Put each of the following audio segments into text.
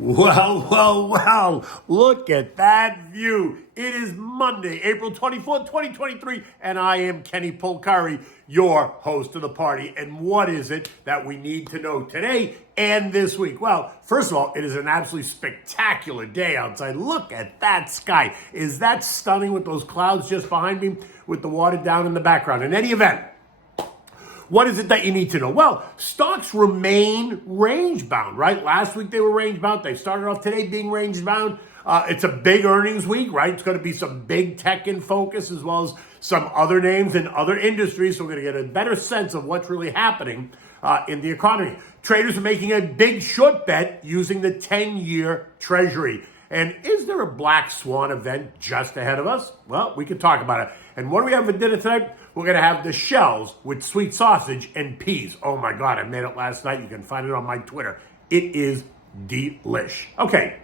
Well, look at that view. It is Monday, April 24th, 2023, and I am Kenny Polcari, your host of the party. And what is it that we need to know today and this week? Well, first of all, it is an absolutely spectacular day outside. Look at that sky. Is that stunning with those clouds just behind me with the water down in the background? In any event, what is it that you need to know? Well, stocks remain range bound, right? Last week they were range bound. They started off today being range bound. It's a big earnings week, right? It's going to be some big tech in focus as well as some other names in other industries. So we're going to get a better sense of what's really happening in the economy. Traders are making a big short bet using the 10-year treasury. And is there a black swan event just ahead of us? Well, we can talk about it. And what do we have for dinner tonight? We're going to have the shells with sweet sausage and peas. Oh my God, I made it last night. You can find it on my Twitter. It is delish. Okay,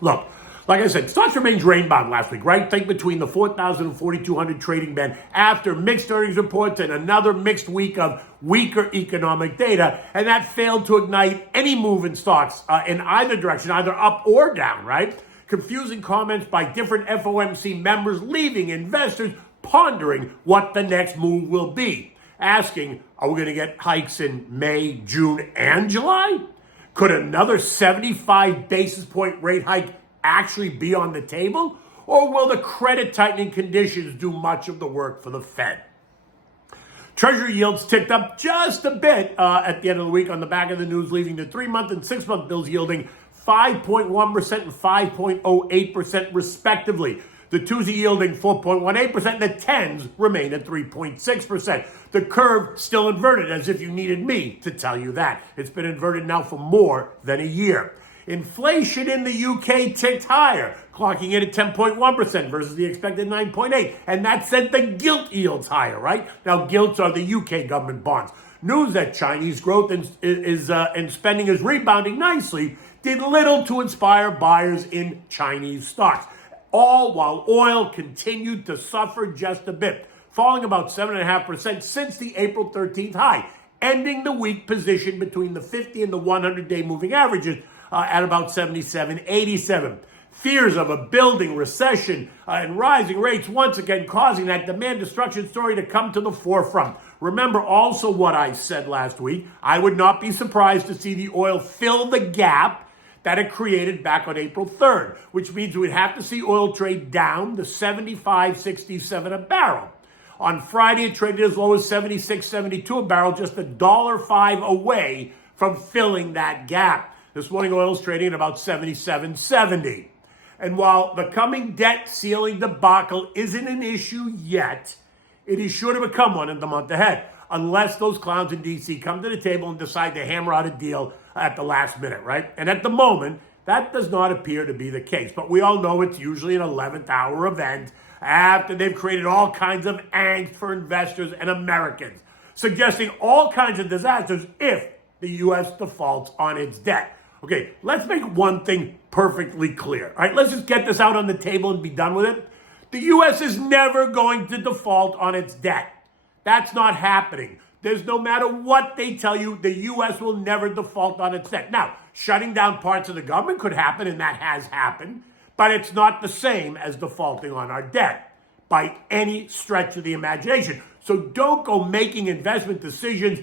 look, like I said, stocks remained range-bound last week, right? Think between the 4,000 and 4,200 trading band after mixed earnings reports and another mixed week of weaker economic data. And that failed to ignite any move in stocks in either direction, either up or down, right? Confusing comments by different FOMC members, leaving investors pondering what the next move will be. Asking, are we going to get hikes in May, June, and July? Could another 75 basis point rate hike actually be on the table? Or will the credit tightening conditions do much of the work for the Fed? Treasury yields ticked up just a bit at the end of the week on the back of the news, leaving the 3-month and 6-month bills yielding 5.1% and 5.08% respectively. The 2s are yielding 4.18%, and the 10s remain at 3.6%. The curve still inverted, as if you needed me to tell you that. It's been inverted now for more than a year. Inflation in the UK ticked higher, clocking in at 10.1% versus the expected 9.8%. And that sent the gilt yields higher, right? Now, gilts are the UK government bonds. News that Chinese growth and spending is rebounding nicely did little to inspire buyers in Chinese stocks. All while oil continued to suffer just a bit, falling about 7.5% since the April 13th high, ending the week position between the 50 and the 100-day moving averages at about 77.87. Fears of a building recession and rising rates once again causing that demand destruction story to come to the forefront. Remember also what I said last week. I would not be surprised to see the oil fill the gap that it created back on April 3rd, which means we'd have to see oil trade down to 75.67 a barrel. On Friday, it traded as low as 76.72 a barrel, just $1.05 away from filling that gap. This morning, oil is trading at about 77.70. And while the coming debt ceiling debacle isn't an issue yet, it is sure to become one in the month ahead, unless those clowns in D.C. come to the table and decide to hammer out a deal at the last minute, right? And at the moment, that does not appear to be the case. But we all know it's usually an 11th hour event after they've created all kinds of angst for investors and Americans, suggesting all kinds of disasters if the U.S. defaults on its debt. Okay, let's make one thing perfectly clear. All right, let's just get this out on the table and be done with it. The U.S. is never going to default on its debt. That's not happening. There's no matter what they tell you, the U.S. will never default on its debt. Now, shutting down parts of the government could happen, and that has happened, but it's not the same as defaulting on our debt by any stretch of the imagination. So don't go making investment decisions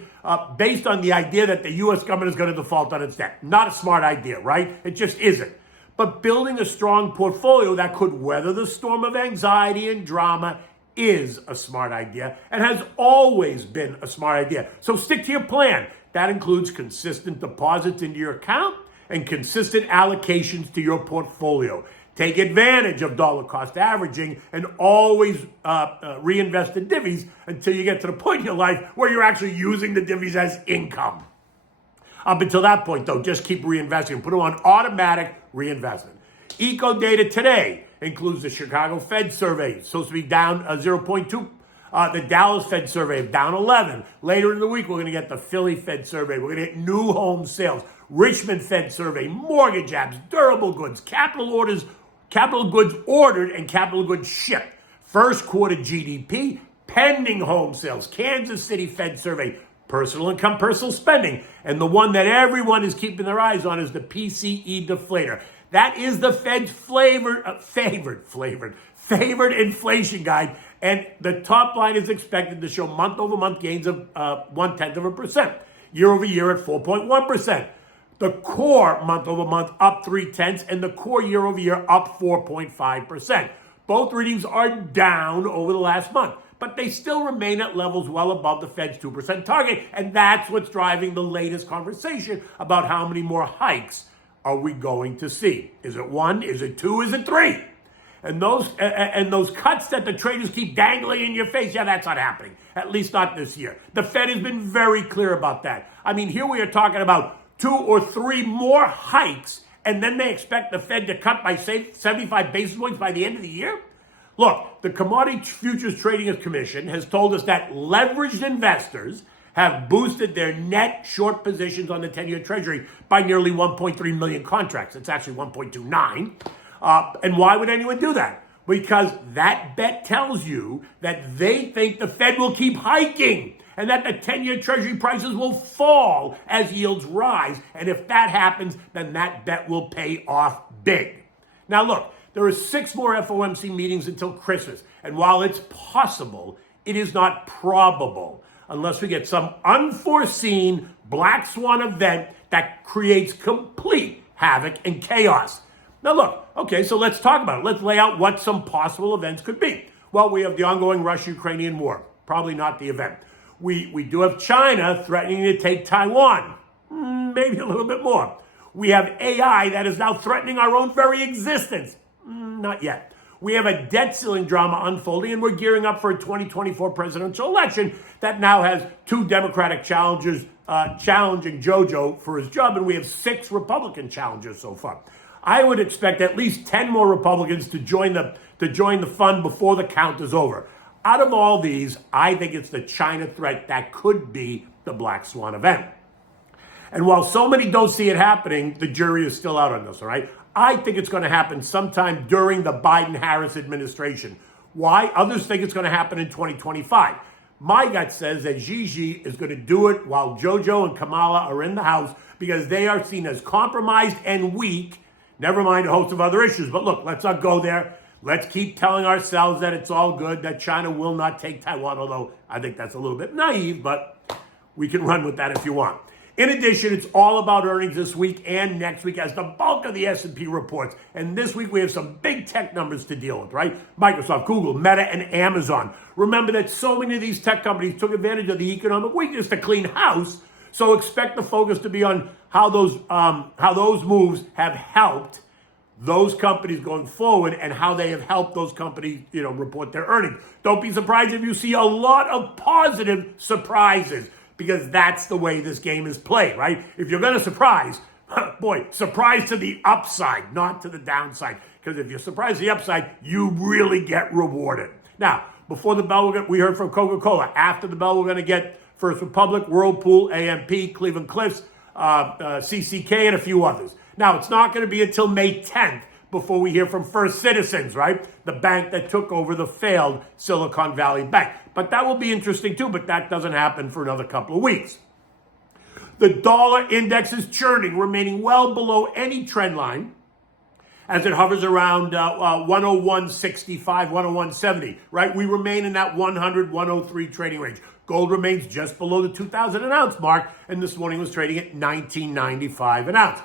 based on the idea that the U.S. government is going to default on its debt. Not a smart idea, right? It just isn't. But building a strong portfolio that could weather the storm of anxiety and drama is a smart idea and has always been a smart idea. So stick to your plan. That includes consistent deposits into your account and consistent allocations to your portfolio. Take advantage of dollar cost averaging and always reinvest in divvies until you get to the point in your life where you're actually using the divvies as income. Up until that point, though, just keep reinvesting and put them on automatic reinvestment. Eco data today includes the Chicago Fed survey, supposed to be down 0.2. The Dallas Fed survey down 11. Later in the week, we're going to get the Philly Fed survey. We're going to get new home sales, Richmond Fed survey, mortgage apps, durable goods, capital goods ordered and capital goods shipped. First quarter GDP, pending home sales, Kansas City Fed survey, personal income, personal spending. And the one that everyone is keeping their eyes on is the PCE deflator. That is the Fed's favored inflation guide. And the top line is expected to show month-over-month gains of 0.1%. Year-over-year at 4.1%. The core month-over-month up 0.3, and the core year-over-year up 4.5%. Both readings are down over the last month, but they still remain at levels well above the Fed's 2% target, and that's what's driving the latest conversation about how many more hikes are we going to see. Is it 1? Is it 2? Is it 3? And those cuts that the traders keep dangling in your face, yeah, that's not happening. At least not this year. The Fed has been very clear about that. I mean, here we are talking about 2 or 3 more hikes, and then they expect the Fed to cut by, say, 75 basis points by the end of the year? Look, the Commodity Futures Trading Commission has told us that leveraged investors have boosted their net short positions on the 10-year Treasury by nearly 1.3 million contracts. It's actually 1.29. And why would anyone do that? Because that bet tells you that they think the Fed will keep hiking and that the 10-year Treasury prices will fall as yields rise. And if that happens, then that bet will pay off big. Now look, there are 6 more FOMC meetings until Christmas. And while it's possible, it is not probable unless we get some unforeseen black swan event that creates complete havoc and chaos. Now look, okay, so let's talk about it. Let's lay out what some possible events could be. Well, we have the ongoing Russia-Ukrainian war. Probably not the event. We do have China threatening to take Taiwan. Maybe a little bit more. We have AI that is now threatening our own very existence. Not yet. We have a debt ceiling drama unfolding, and we're gearing up for a 2024 presidential election that now has 2 Democratic challengers challenging JoJo for his job, and we have 6 Republican challengers so far. I would expect at least 10 more Republicans to join the fun before the count is over. Out of all these, I think it's the China threat that could be the black swan event. And while so many don't see it happening, the jury is still out on this, all right? I think it's going to happen sometime during the Biden-Harris administration. Why? Others think it's going to happen in 2025. My gut says that Gigi is going to do it while JoJo and Kamala are in the House because they are seen as compromised and weak, never mind a host of other issues. But look, let's not go there. Let's keep telling ourselves that it's all good, that China will not take Taiwan, although I think that's a little bit naive, but we can run with that if you want. In addition, it's all about earnings this week and next week as the bulk of the S&P reports. And this week we have some big tech numbers to deal with, right? Microsoft, Google, Meta, and Amazon. Remember that so many of these tech companies took advantage of the economic weakness to clean house. So expect the focus to be on how those moves have helped those companies going forward and how they have helped those companies, report their earnings. Don't be surprised if you see a lot of positive surprises, because that's the way this game is played, right? If you're going to surprise, surprise to the upside, not to the downside. Because if you're surprised to the upside, you really get rewarded. Now, before the bell, we heard from Coca-Cola. After the bell, we're going to get First Republic, Whirlpool, AMP, Cleveland Cliffs, CCK, and a few others. Now, it's not going to be until May 10th before we hear from First Citizens, right? The bank that took over the failed Silicon Valley Bank. But that will be interesting too, but that doesn't happen for another couple of weeks. The dollar index is churning, remaining well below any trend line as it hovers around 101.65, 101.70, right? We remain in that 100, 103 trading range. Gold remains just below the 2,000 an ounce mark, and this morning was trading at 19.95 an ounce.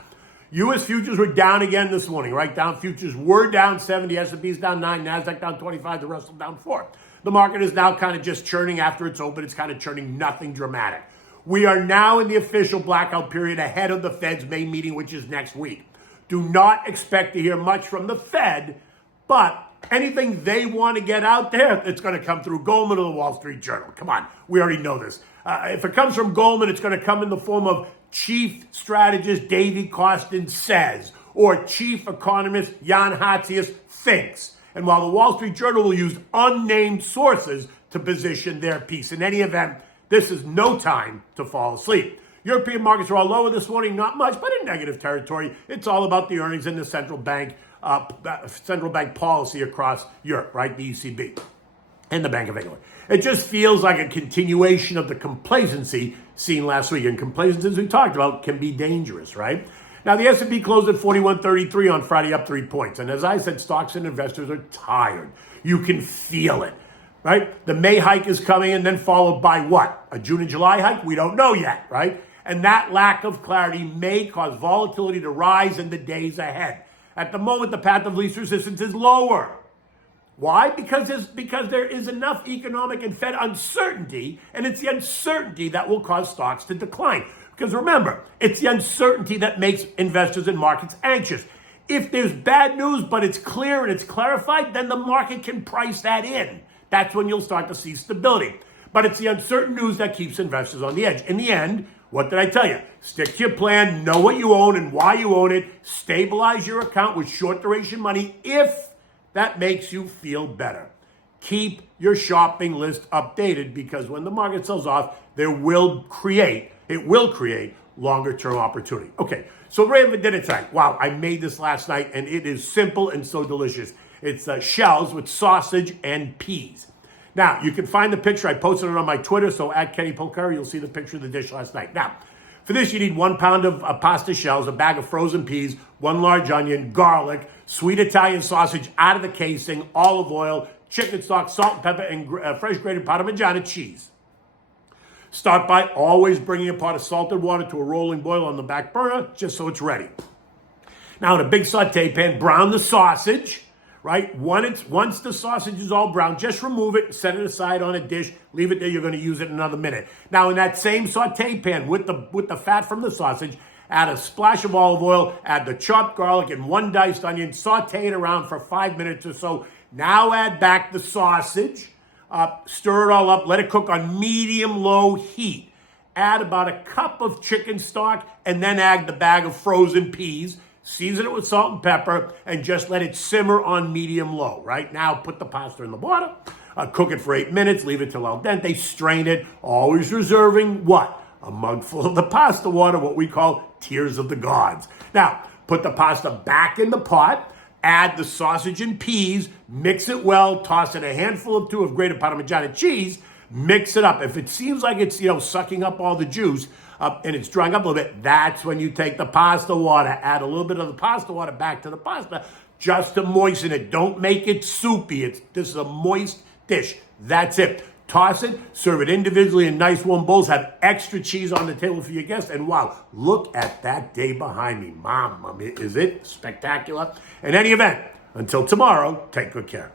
U.S. futures were down again this morning, right? Down futures were down 70, S&P's down 9, NASDAQ down 25, the Russell down 4. The market is now kind of just churning after it's open. It's kind of churning, nothing dramatic. We are now in the official blackout period ahead of the Fed's May meeting, which is next week. Do not expect to hear much from the Fed, but anything they want to get out there, it's going to come through Goldman or the Wall Street Journal. Come on, we already know this. If it comes from Goldman, it's going to come in the form of Chief Strategist Davey Costin says, or Chief Economist Jan Hatzius thinks. And while the Wall Street Journal will use unnamed sources to position their piece. In any event, this is no time to fall asleep. European markets are all lower this morning, not much, but in negative territory. It's all about the earnings and the central bank policy across Europe, right? The ECB. and the Bank of England. It just feels like a continuation of the complacency seen last week. And complacency, as we talked about, can be dangerous, right? Now, the S&P closed at 4133 on Friday, up 3 points. And as I said, stocks and investors are tired. You can feel it, right? The May hike is coming and then followed by what? A June and July hike? We don't know yet, right? And that lack of clarity may cause volatility to rise in the days ahead. At the moment, the path of least resistance is lower. Why? Because there is enough economic and Fed uncertainty, and it's the uncertainty that will cause stocks to decline. Because remember, it's the uncertainty that makes investors and markets anxious. If there's bad news, but it's clear and it's clarified, then the market can price that in. That's when you'll start to see stability. But it's the uncertain news that keeps investors on the edge. In the end, what did I tell you? Stick to your plan, know what you own and why you own it, stabilize your account with short duration money if that makes you feel better. Keep your shopping list updated because when the market sells off, it will create longer term opportunity. Okay, so we're having dinner tonight. Wow, I made this last night and it is simple and so delicious. It's shells with sausage and peas. Now, you can find the picture. I posted it on my Twitter, so at Kenny Polcari, you'll see the picture of the dish last night. Now, for this, you need 1 pound of pasta shells, a bag of frozen peas, 1 large onion, garlic, sweet Italian sausage out of the casing, olive oil, chicken stock, salt and pepper, and fresh grated Parmigiana cheese. Start by always bringing a pot of salted water to a rolling boil on the back burner, just so it's ready. Now, in a big saute pan, brown the sausage, right? Once the sausage is all brown, just remove it, set it aside on a dish, leave it there. You're going to use it in another minute. Now, in that same saute pan with the fat from the sausage, add a splash of olive oil, add the chopped garlic and 1 diced onion, saute it around for 5 minutes or so. Now add back the sausage, stir it all up, let it cook on medium-low heat. Add about a cup of chicken stock and then add the bag of frozen peas. Season it with salt and pepper and just let it simmer on medium-low, right? Now put the pasta in the water, cook it for 8 minutes, leave it till al dente, strain it, always reserving what? A mug full of the pasta water, what we call tears of the gods. Now, put the pasta back in the pot, add the sausage and peas, mix it well, toss in a handful or 2 of grated Parmigiana cheese, mix it up. If it seems like it's, sucking up all the juice and it's drying up a little bit, that's when you take the pasta water, add a little bit of the pasta water back to the pasta just to moisten it. Don't make it soupy. This is a moist dish. That's it. Toss it, serve it individually in nice warm bowls, have extra cheese on the table for your guests, and wow, look at that day behind me. Mama, is it spectacular? In any event, until tomorrow, take good care.